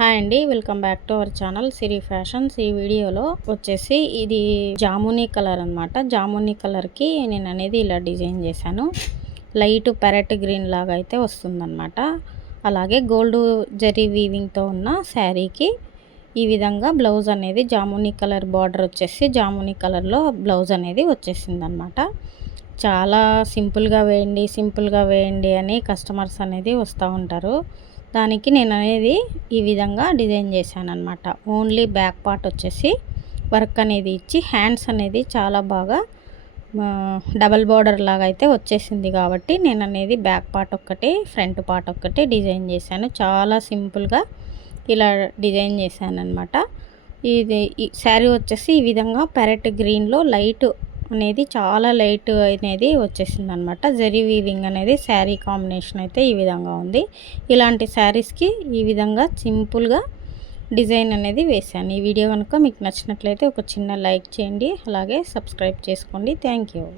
Hi అండి, welcome back to our channel Siri fashions. ఈ వీడియోలో వచ్చేసి ఇది జామునీ కలర్ అనమాట. జామునీ కలర్కి నేను అనేది ఇలా డిజైన్ చేశాను. లైట్ ప్యారెట్ గ్రీన్ లాగా అయితే వస్తుందన్నమాట. అలాగే గోల్డ్ జరీ వీవింగ్తో ఉన్న శారీకి ఈ విధంగా బ్లౌజ్ అనేది జామునీ కలర్ బార్డర్ వచ్చేసి జామునీ కలర్లో బ్లౌజ్ అనేది వచ్చేసింది అనమాట. చాలా సింపుల్గా వేయండి అని కస్టమర్స్ అనేది వస్తూ ఉంటారు. దానికి నేను అనేది ఈ విధంగా డిజైన్ చేశాను అనమాట. ఓన్లీ బ్యాక్ పార్ట్ వచ్చేసి వర్క్ అనేది ఇచ్చి హ్యాండ్స్ అనేది చాలా బాగా డబల్ బార్డర్ లాగా అయితే వచ్చేసింది. కాబట్టి నేను అనేది బ్యాక్ పార్ట్ ఒక్కటి ఫ్రంట్ పార్ట్ ఒక్కటి డిజైన్ చేశాను. చాలా సింపుల్గా ఇలా డిజైన్ చేశాను అనమాట. ఇది శారీ వచ్చేసి ఈ విధంగా ప్యారెట్ గ్రీన్లో లైట్ అనేది చాలా లైట్ అనేది వచ్చేసింది అనమాట. జరీ వీవింగ్ అనేది శారీ కాంబినేషన్ అయితే ఈ విధంగా ఉంది. ఇలాంటి శారీస్కి ఈ విధంగా సింపుల్గా డిజైన్ అనేది వేశాను. ఈ వీడియో కనుక మీకు నచ్చినట్లయితే ఒక చిన్న లైక్ చేయండి, అలాగే సబ్స్క్రైబ్ చేసుకోండి. Thank you.